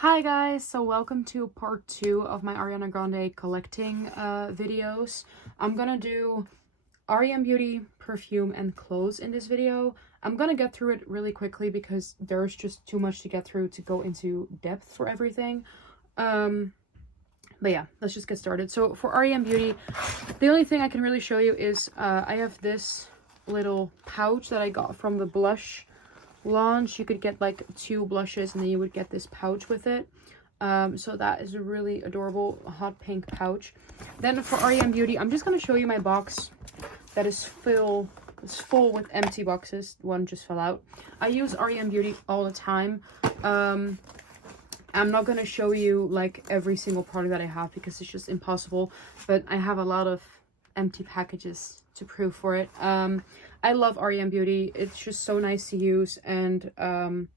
Hi guys, so welcome to part 2 of my Ariana Grande collecting videos. I'm gonna do R.E.M beauty, perfume, and clothes in this video. I'm gonna get through it really quickly because there's just too much to get through to go into depth for everything. But yeah, let's just get started. So for R.E.M beauty, the only thing I can really show you is I have this little pouch that I got from the blush launch. You could get like 2 blushes and then you would get this pouch with it. So that is a really adorable hot pink pouch. Then for R.E.M beauty, I'm just going to show you my box that is full with empty boxes. One just fell out. I use R.E.M beauty all the time. I'm not going to show you like every single product that I have because it's just impossible, but I have a lot of empty packages to prove for it. I love R.E.M beauty. It's just so nice to use, and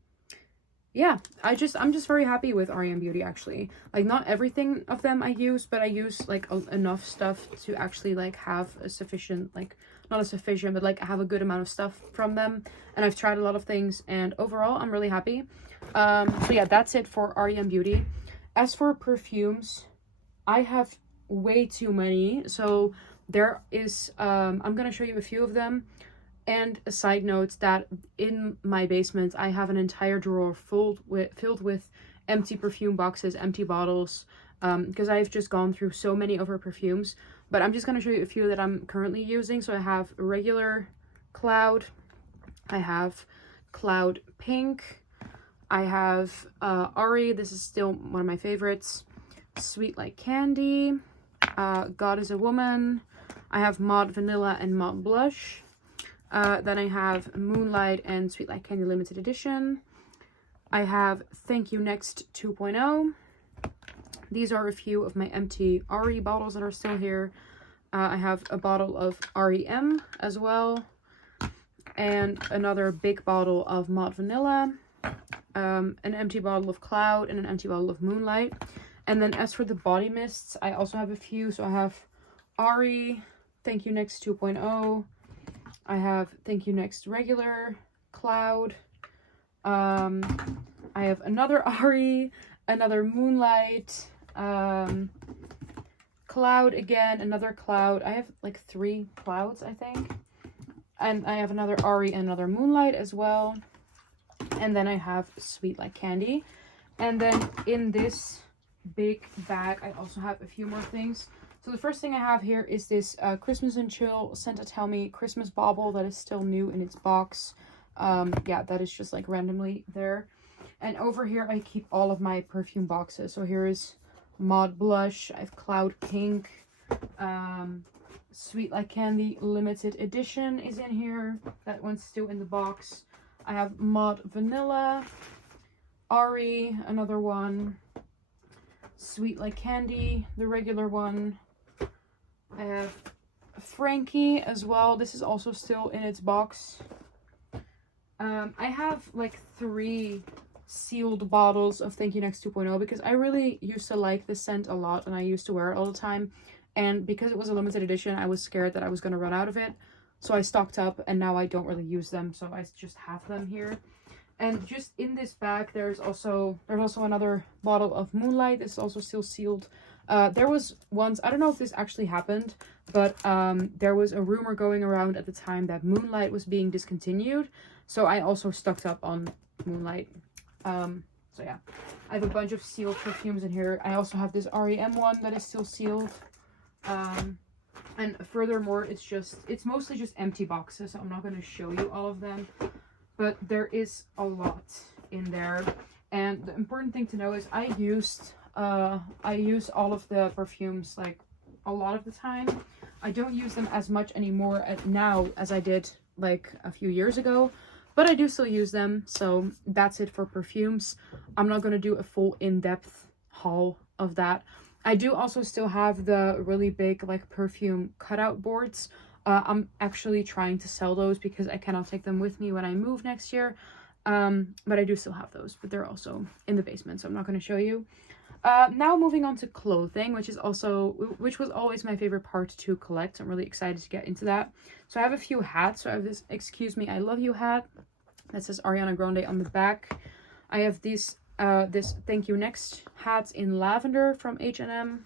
yeah, I'm just very happy with R.E.M beauty actually. Like, not everything of them I use, but I use like enough stuff to actually like have a sufficient, like not a sufficient, but like have a good amount of stuff from them. And I've tried a lot of things, and overall I'm really happy. So yeah, that's it for R.E.M beauty. As for perfumes, I have way too many, so there is I'm gonna show you a few of them. And a side note that in my basement I have an entire drawer filled with empty perfume boxes, empty bottles, because I've just gone through so many of her perfumes. But I'm just going to show you a few that I'm currently using. So I have regular Cloud, I have Cloud Pink, I have R.E. This is still one of my favorites, Sweet Like Candy, God Is a Woman, I have Matte Vanilla and Matte Blush. Then I have Moonlight and Sweet Like Candy Limited Edition. I have Thank You Next 2.0. These are a few of my empty R.E. bottles that are still here. I have a bottle of R.E.M. as well. And another big bottle of Matte Vanilla. An empty bottle of Cloud and an empty bottle of Moonlight. And then as for the body mists, I also have a few. So I have R.E., Thank You Next 2.0. I have Thank You Next regular, Cloud. I have another R.E., another Moonlight, Cloud again, another Cloud. I have like 3 Clouds, I think. And I have another R.E. and another Moonlight as well. And then I have Sweet Like Candy. And then in this big bag, I also have a few more things. So the first thing I have here is this Christmas and Chill Santa Tell Me Christmas bauble that is still new in its box. Yeah, that is just like randomly there. And over here I keep all of my perfume boxes. So here is Matte Blush, I have Cloud Pink, Sweet Like Candy Limited Edition is in here. That one's still in the box. I have Matte Vanilla, R.E., another one, Sweet Like Candy, the regular one. I have Frankie as well. This is also still in its box. I have like 3 sealed bottles of Thank You Next 2.0 because I really used to like this scent a lot and I used to wear it all the time. And because it was a limited edition, I was scared that I was going to run out of it. So I stocked up, and now I don't really use them. So I just have them here. And just in this bag, there's also another bottle of Moonlight. This is also still sealed. There was once, I don't know if this actually happened, but there was a rumor going around at the time that Moonlight was being discontinued. So I also stocked up on Moonlight. So yeah, I have a bunch of sealed perfumes in here. I also have this R.E.M. one that is still sealed. And furthermore, it's mostly just empty boxes. So I'm not going to show you all of them. But there is a lot in there. And the important thing to know is I use all of the perfumes like a lot of the time. I don't use them as much anymore now as I did like a few years ago, but I do still use them. So that's it for perfumes. I'm not going to do a full in-depth haul of that. I do also still have the really big like perfume cutout boards. I'm actually trying to sell those because I cannot take them with me when I move next year. But I do still have those, but they're also in the basement, so I'm not going to show you. Now moving on to clothing, which was always my favorite part to collect. I'm really excited to get into that. So I have a few hats. So I have this Excuse Me, I Love You hat that says Ariana Grande on the back. I have these This Thank You Next hat in lavender from H&M.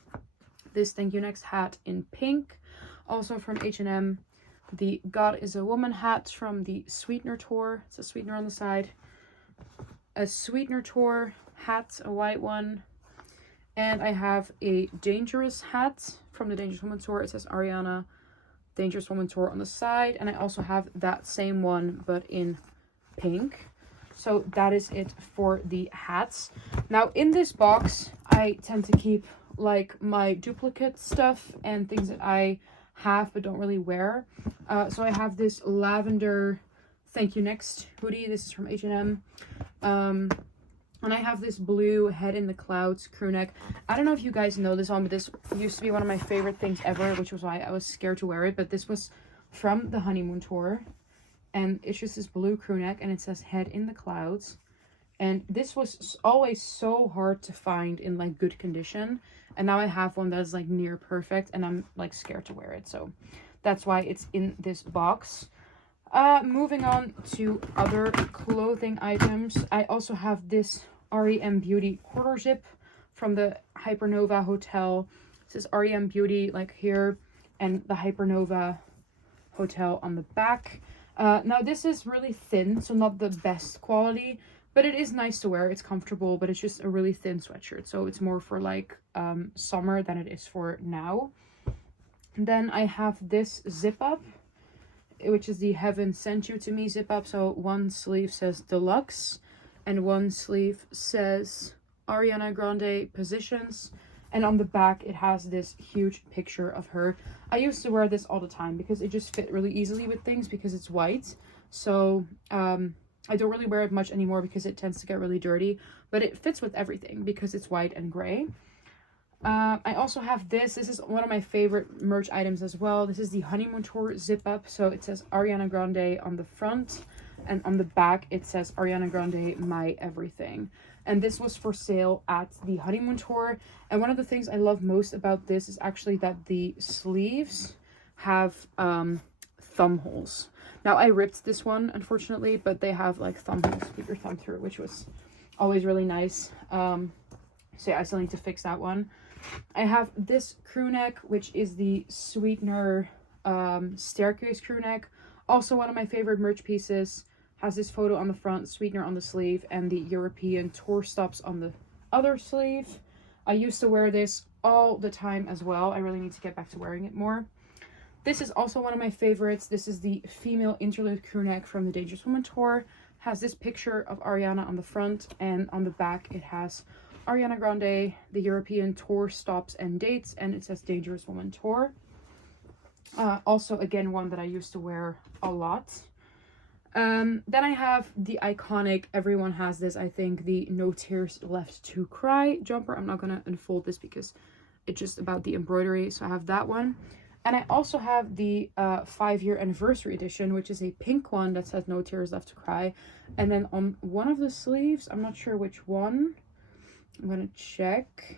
This Thank You Next hat in pink, also from H&M. The God is a Woman hat from the Sweetener tour. It's a sweetener on the side. A Sweetener tour hat, a white one. And I have a Dangerous hat from the Dangerous Woman tour. It says Ariana Dangerous Woman tour on the side. And I also have that same one, but in pink. So that is it for the hats. Now in this box, I tend to keep like my duplicate stuff and things that I have but don't really wear. So I have this lavender Thank You Next hoodie. This is from H&M. And I have this blue Head in the Clouds crew neck. I don't know if you guys know this one, but this used to be one of my favorite things ever, which was why I was scared to wear it. But this was from the honeymoon tour. And it's just this blue crew neck, and it says Head in the Clouds. And this was always so hard to find in like good condition. And now I have one that is like near perfect, and I'm like scared to wear it. So that's why it's in this box. Moving on to other clothing items. I also have this R.E.M. Beauty quarter zip from the Hypernova Hotel. It says R.E.M. Beauty like here, and the Hypernova Hotel on the back. Now this is really thin, so not the best quality, but it is nice to wear. It's comfortable, but it's just a really thin sweatshirt, so it's more for like summer than it is for now. And then I have this zip up, which is the Heaven Sent You to Me zip up. So one sleeve says Deluxe and one sleeve says Ariana Grande Positions, and on the back it has this huge picture of her. I used to wear this all the time because it just fit really easily with things because it's white. So I don't really wear it much anymore because it tends to get really dirty, but it fits with everything because it's white and gray. I also have this. This is one of my favorite merch items as well. This is the Honeymoon Tour zip up. So it says Ariana Grande on the front, and on the back it says Ariana Grande My Everything. And this was for sale at the Honeymoon Tour. And one of the things I love most about this is actually that the sleeves have thumb holes. Now I ripped this one unfortunately, but they have like thumb holes to put your thumb through, which was always really nice. So yeah, I still need to fix that one. I have this crew neck, which is the Sweetener staircase crew neck. Also one of my favorite merch pieces. Has this photo on the front, Sweetener on the sleeve, and the European tour stops on the other sleeve. I used to wear this all the time as well. I really need to get back to wearing it more. This is also one of my favorites. This is the female interlude crew neck from the Dangerous Woman tour. Has this picture of Ariana on the front, and on the back it has Ariana Grande, the European tour stops and dates, and it says Dangerous Woman tour. Also, again, one that I used to wear a lot. Then I have the iconic, everyone has this, I think, the No Tears Left to Cry jumper. I'm not going to unfold this because it's just about the embroidery, so I have that one. And I also have the 5-year anniversary edition, which is a pink one that says No Tears Left to Cry. And then on one of the sleeves, I'm not sure which one, I'm going to check.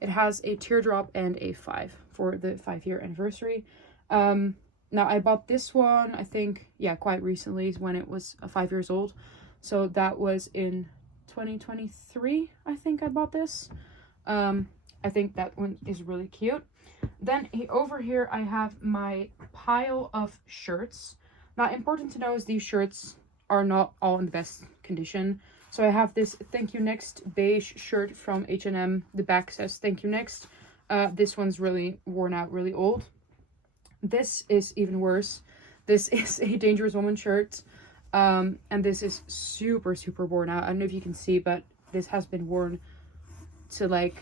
It has a teardrop and a 5 for the 5-year anniversary. Now I bought this one, I think, yeah, quite recently when it was 5 years old. So that was in 2023, I think I bought this. I think that one is really cute. Then over here I have my pile of shirts. Now important to know is these shirts are not all in the best condition. So I have this Thank You Next beige shirt from H&M. The back says Thank You Next. This one's really worn out, really old. This is even worse. This is a Dangerous Woman shirt. And this is super, super worn out. I don't know if you can see, but this has been worn to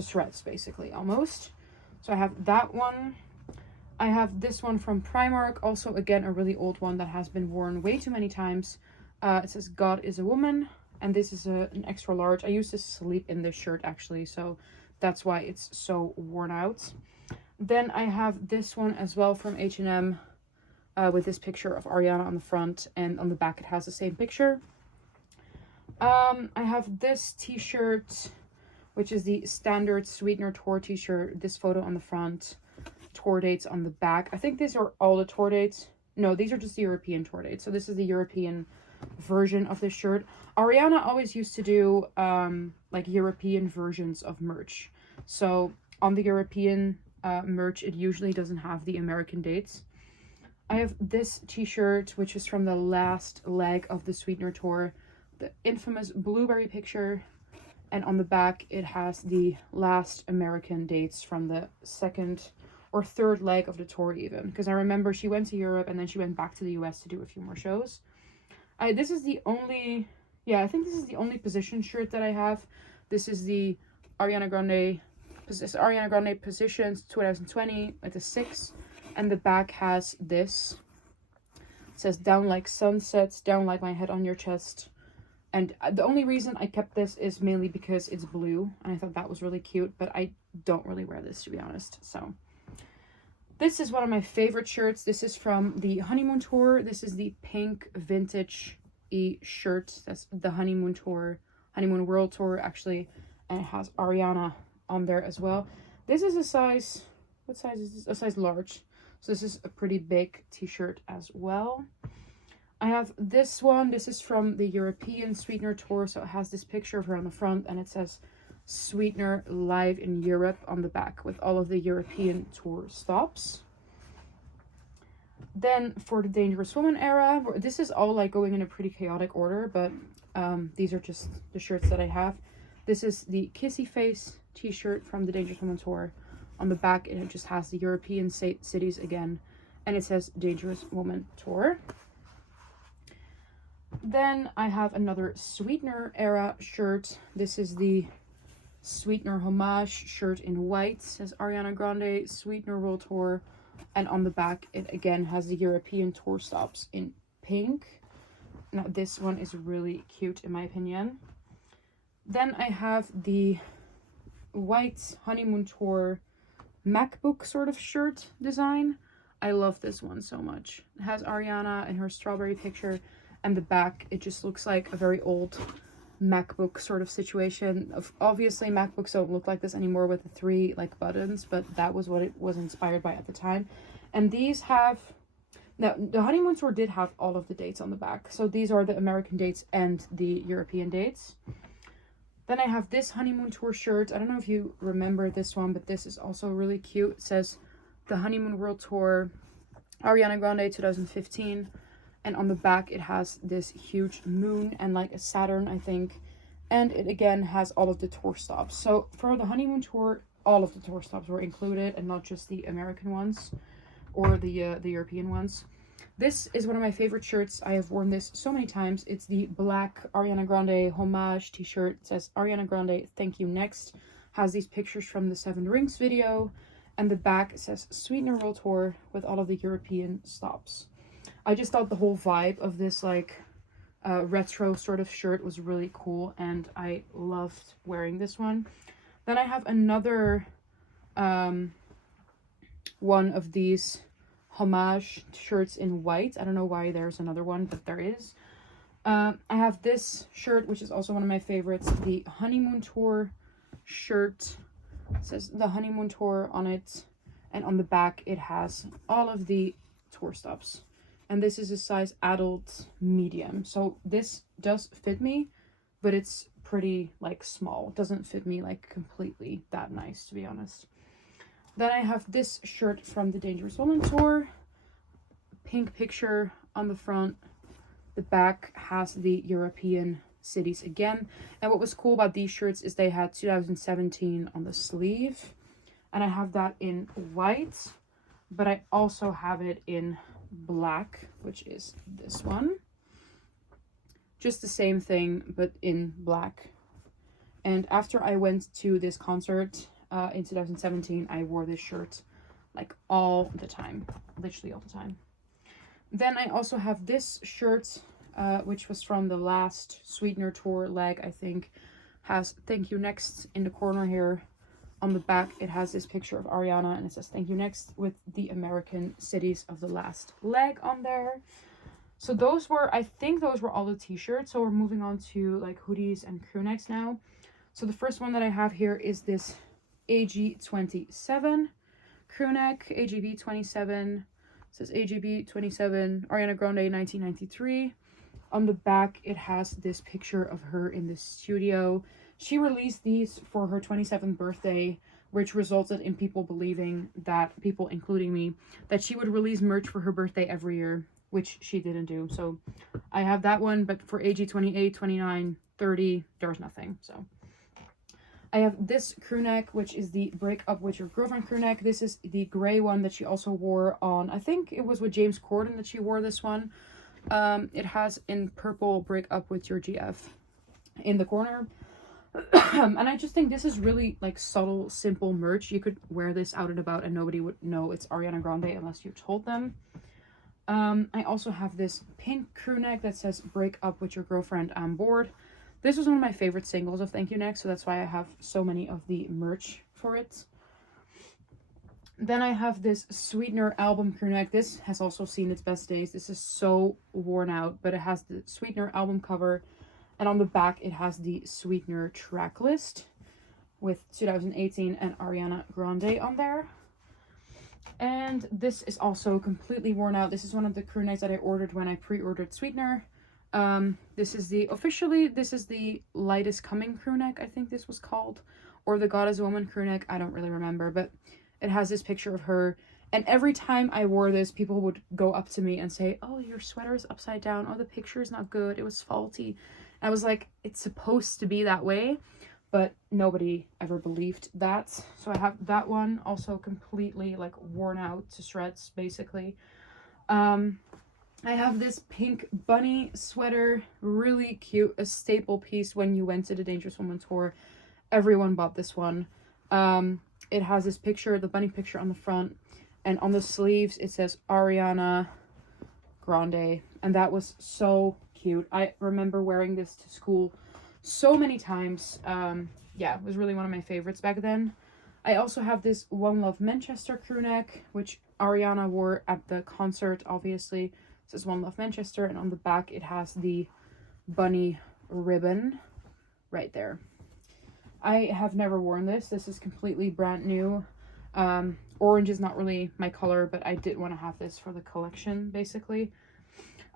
shreds, basically, almost. So I have that one. I have this one from Primark. Also, again, a really old one that has been worn way too many times. It says God is a Woman, and this is an extra large. I used to sleep in this shirt actually, so that's why it's so worn out. Then I have this one as well from H&M with this picture of Ariana on the front, and on the back it has the same picture. I have this t-shirt, which is the standard Sweetener tour t-shirt. This photo on the front, tour dates on the back. I think these are all the tour dates. No, these are just the European tour dates. So this is the European version of this shirt. Ariana always used to do like European versions of merch. So on the European merch, it usually doesn't have the American dates. I have this t-shirt, which is from the last leg of the Sweetener tour, the infamous blueberry picture, and on the back it has the last American dates from the second or third leg of the tour, even, because I remember she went to Europe and then she went back to the US to do a few more shows. This is the only, yeah, I think this is the only position shirt that I have. This is the Ariana Grande Positions 2020 at the 6, and the back has this. It says, "Down like sunsets, down like my head on your chest." And the only reason I kept this is mainly because it's blue, and I thought that was really cute, but I don't really wear this, to be honest. So this is one of my favorite shirts. This is from the honeymoon tour. This is the pink vintage shirt. That's the honeymoon tour, honeymoon world tour, actually, and it has Ariana on there as well. This is a size, what size is this? A size large. So this is a pretty big t-shirt as well. I have this one. This is from the European Sweetener tour. So it has this picture of her on the front, and it says Sweetener live in Europe on the back with all of the European tour stops. Then for the Dangerous Woman era, this is all like going in a pretty chaotic order, but these are just the shirts that I have. This is the Kissy Face t-shirt from the Dangerous Woman tour. On the back, it just has the European cities again, and it says Dangerous Woman tour. Then I have another Sweetener era shirt. This is the Sweetener homage shirt in white. It says Ariana Grande Sweetener World Tour, and on the back it again has the European tour stops in pink. Now this one is really cute in my opinion. Then I have the white honeymoon tour MacBook sort of shirt design. I love this one so much. It has Ariana and her strawberry picture, and the back, it just looks like a very old MacBook sort of situation. Obviously, MacBooks don't look like this anymore with the 3 like buttons, but that was what it was inspired by at the time. And these have, now the honeymoon tour did have all of the dates on the back. So these are the American dates and the European dates. Then I have this honeymoon tour shirt. I don't know if you remember this one, but this is also really cute. It says the Honeymoon World Tour, Ariana Grande 2015. And on the back, it has this huge moon and like a Saturn, I think. And it again has all of the tour stops. So for the honeymoon tour, all of the tour stops were included and not just the American ones or the European ones. This is one of my favorite shirts. I have worn this so many times. It's the black Ariana Grande homage t-shirt. It says Ariana Grande, thank you next. Has these pictures from the 7 Rings video. And the back says Sweetener World Tour with all of the European stops. I just thought the whole vibe of this like retro sort of shirt was really cool, and I loved wearing this one. Then I have another one of these homage shirts in white. I don't know why there's another one, but there is. I have this shirt, which is also one of my favorites, the honeymoon tour shirt. It says the honeymoon tour on it, and on the back it has all of the tour stops. And this is a size adult medium, so this does fit me, but it's pretty like small. It doesn't fit me like completely that nice, to be honest. Then I have this shirt from the Dangerous Woman tour, pink picture on the front. The back has the European cities again. And what was cool about these shirts is they had 2017 on the sleeve, and I have that in white, but I also have it in black, which is this one. Just the same thing, but in black. And after I went to this concert in 2017, I wore this shirt like all the time, literally all the time. Then I also have this shirt, which was from the last Sweetener tour leg, I think. Has thank you next in the corner here. On the back, it has this picture of Ariana, and it says thank you next with the American cities of the last leg on there. So those were, I think those were all the t-shirts. So we're moving on to like hoodies and crewnecks now. So the first one that I have here is this AG27 crewneck, AGB 27. It says AGB 27, Ariana Grande 1993. On the back, it has this picture of her in the studio. She released these for her 27th birthday, which resulted in people believing that, people including me, that she would release merch for her birthday every year, which she didn't do. So I have that one, but for AG 28, 29, 30, there's nothing. So I have this crew neck, which is the Break Up With Your Girlfriend crew neck. This is the gray one that she also wore on, I think it was with James Corden that she wore this one. It has in purple Break Up With Your GF in the corner. And I just think this is really like subtle, simple merch. You could wear this out and about and nobody would know it's Ariana Grande unless you told them. I also have this pink crew neck that says Break Up With Your Girlfriend, I'm bored. This was one of my favorite singles of Thank You Next, so that's why I have so many of the merch for it. Then I have this Sweetener album crew neck. This has also seen its best days. This is so worn out, but it has the Sweetener album cover, and on the back it has the Sweetener track list with 2018 and Ariana Grande on there. And this is also completely worn out. This is one of the crew necks that I ordered when I pre-ordered Sweetener. This is the Lightest Coming crew neck, I think this was called, or the God is a Woman crew neck. I don't really remember, but it has this picture of her, and every time I wore this, people would go up to me and say, oh, your sweater is upside down, oh, the picture is not good, it was faulty. And I was like, it's supposed to be that way, but nobody ever believed that. So I have that one also completely like worn out to shreds, basically. I have this pink bunny sweater, really cute, a staple piece when you went to the Dangerous Woman tour. Everyone bought this one. It has this picture, the bunny picture on the front, and on the sleeves it says Ariana Grande, and that was so cute. I remember wearing this to school so many times. Yeah, it was really one of my favorites back then. I also have this One Love Manchester crew neck, which Ariana wore at the concert, obviously. It says One Love Manchester, and on the back it has the bunny ribbon right there. I have never worn this. This is completely brand new. Orange is not really my color, but I did want to have this for the collection, basically.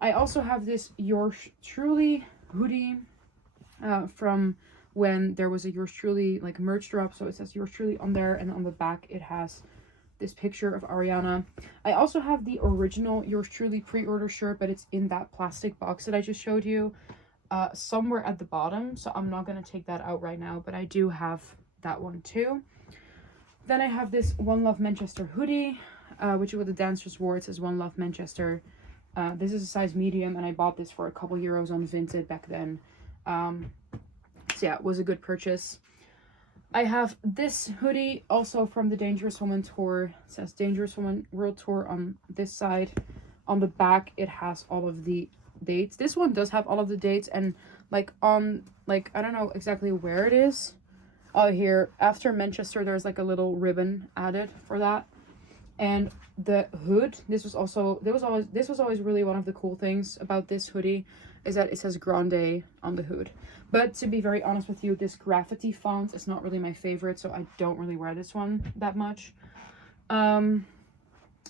I also have this Yours Truly hoodie from when there was a Yours Truly like merch drop. So it says Yours Truly on there, and on the back it has this picture of Ariana. I also have the original Yours Truly pre-order shirt, but it's in that plastic box that I just showed you, somewhere at the bottom, so I'm not going to take that out right now, but I do have that one too. Then I have this One Love Manchester hoodie, which is what the dancers wore. It says One Love Manchester. This is a size medium, and I bought this for a couple euros on Vinted back then. So yeah, it was a good purchase. I have this hoodie also from the Dangerous Woman tour. It says Dangerous Woman World Tour on this side. On the back it has all of the dates. This one does have all of the dates, and like on, like, I don't know exactly where it is. Oh, here after Manchester there's like a little ribbon added for that. And the hood, this was always really one of the cool things about this hoodie, is that it says Grande on the hood. But to be very honest with you, this graffiti font is not really my favorite, so I don't really wear this one that much. I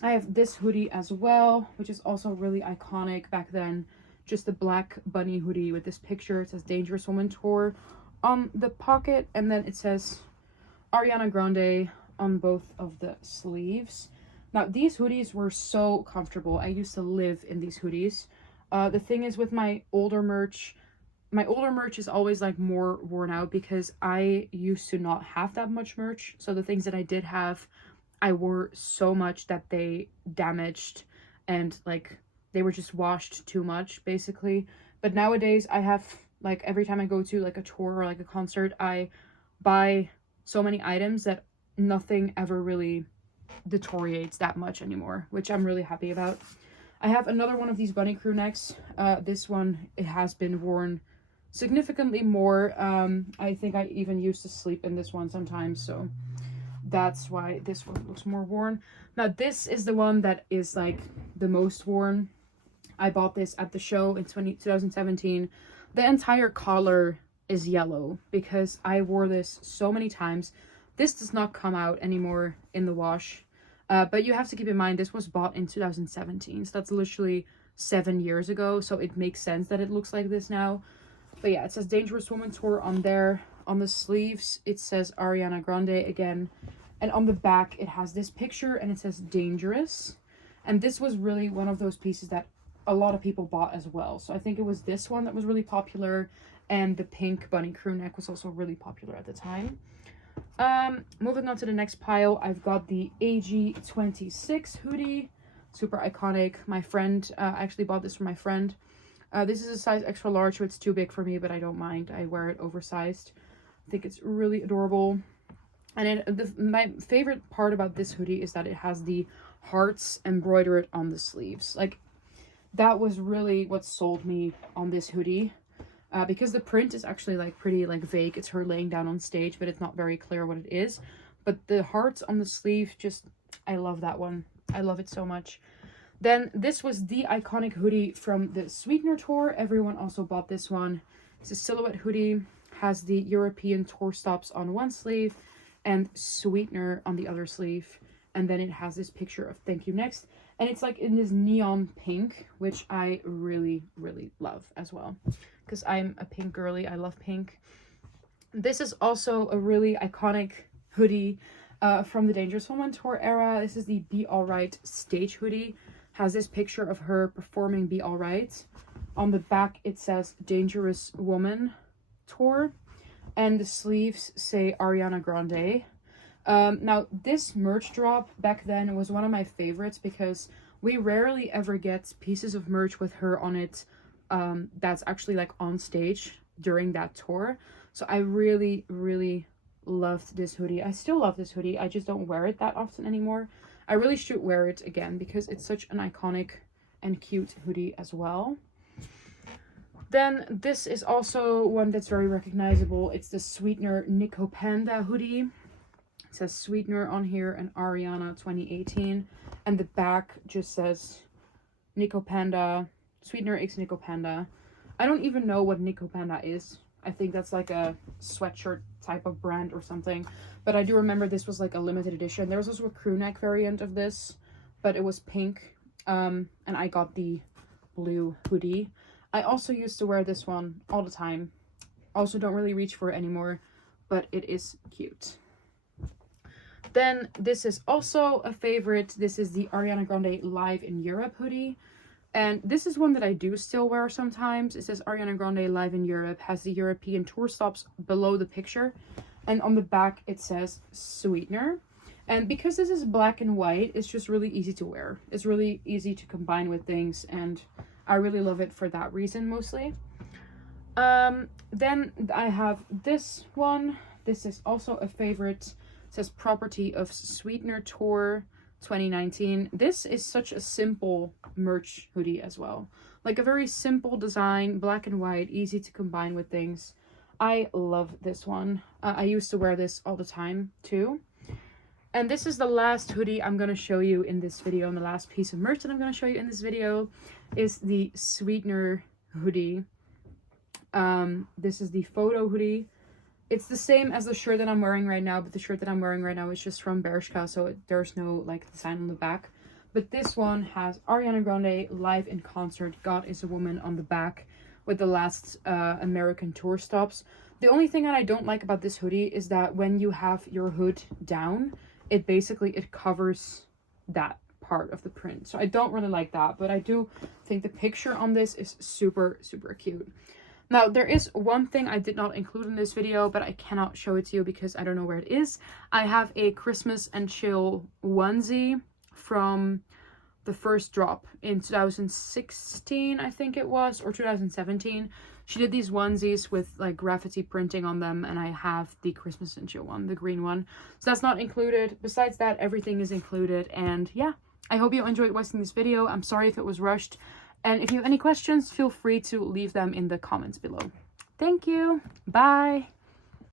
have this hoodie as well, which is also really iconic back then. Just a black bunny hoodie with this picture. It says Dangerous Woman Tour on the pocket, and then it says Ariana Grande on both of the sleeves. Now, these hoodies were so comfortable. I used to live in these hoodies. The thing is, with my older merch is always like more worn out because I used to not have that much merch. So the things that I did have, I wore so much that they damaged and like they were just washed too much, basically. But nowadays I have, like, every time I go to like a tour or like a concert, I buy so many items that nothing ever really deteriorates that much anymore, which I'm really happy about. I have another one of these bunny crew necks. This one, it has been worn significantly more. I think I even used to sleep in this one sometimes, so that's why this one looks more worn. Now, this is the one that is like the most worn. I bought this at the show in 2017. The entire collar is yellow because I wore this so many times. This does not come out anymore in the wash. But you have to keep in mind, this was bought in 2017. So that's literally 7 years ago, so it makes sense that it looks like this now. But yeah, it says Dangerous Woman Tour on there. On the sleeves, it says Ariana Grande again. And on the back, it has this picture and it says Dangerous. And this was really one of those pieces that a lot of people bought as well. So I think it was this one that was really popular. And the pink bunny crew neck was also really popular at the time. Moving on to the next pile, I've got the AG26 hoodie. Super iconic. My friend, I actually bought this from my friend. This is a size extra large, so it's too big for me, but I don't mind. I wear it oversized. I think it's really adorable. And my favorite part about this hoodie is that it has the hearts embroidered on the sleeves. Like, that was really what sold me on this hoodie. Because the print is actually like pretty like vague. It's her laying down on stage, but it's not very clear what it is. But the hearts on the sleeve, just, I love that one. I love it so much. Then this was the iconic hoodie from the Sweetener tour. Everyone also bought this one. It's a silhouette hoodie. Has the European tour stops on one sleeve and Sweetener on the other sleeve. And then it has this picture of Thank You Next. And it's like in this neon pink, which I really, really love as well. Because I'm a pink girly. I love pink. This is also a really iconic hoodie from the Dangerous Woman tour era. This is the Be Alright stage hoodie. Has this picture of her performing Be Alright. On the back, it says Dangerous Woman tour. And the sleeves say Ariana Grande. Now, this merch drop back then was one of my favorites because we rarely ever get pieces of merch with her on it that's actually like on stage during that tour. So I really, really loved this hoodie. I still love this hoodie. I just don't wear it that often anymore. I really should wear it again because it's such an iconic and cute hoodie as well. Then this is also one that's very recognizable. It's the Sweetener Nico Panda hoodie. It says Sweetener on here and Ariana 2018. And the back just says Nico Panda, Sweetener X Nico Panda. I don't even know what Nico Panda is. I think that's like a sweatshirt type of brand or something. But I do remember this was like a limited edition. There was also a crew neck variant of this, but it was pink. And I got the blue hoodie. I also used to wear this one all the time. Also don't really reach for it anymore, but it is cute. Then this is also a favorite. This is the Ariana Grande Live in Europe hoodie. And this is one that I do still wear sometimes. It says Ariana Grande Live in Europe, has the European tour stops below the picture. And on the back, it says Sweetener. And because this is black and white, it's just really easy to wear. It's really easy to combine with things. And I really love it for that reason, mostly. Then I have this one. This is also a favorite. It says Property of Sweetener Tour 2019. This is such a simple merch hoodie as well. Like a very simple design, black and white, easy to combine with things. I love this one. I used to wear this all the time too. And this is the last hoodie I'm going to show you in this video. And the last piece of merch that I'm going to show you in this video is the Sweetener hoodie. This is the photo hoodie. It's the same as the shirt that I'm wearing right now, but the shirt that I'm wearing right now is just from Bershka, so there's no like design on the back. But this one has Ariana Grande live in concert, God is a Woman on the back with the last American tour stops. The only thing that I don't like about this hoodie is that when you have your hood down, it covers that part of the print. So I don't really like that, but I do think the picture on this is super, super cute. Now, there is one thing I did not include in this video, but I cannot show it to you because I don't know where it is. I have a Christmas and Chill onesie from the first drop in 2016, I think it was, or 2017. She did these onesies with like graffiti printing on them, and I have the Christmas and Chill one, the green one. So that's not included. Besides that, everything is included. And yeah, I hope you enjoyed watching this video. I'm sorry if it was rushed. And if you have any questions, feel free to leave them in the comments below. Thank you. Bye.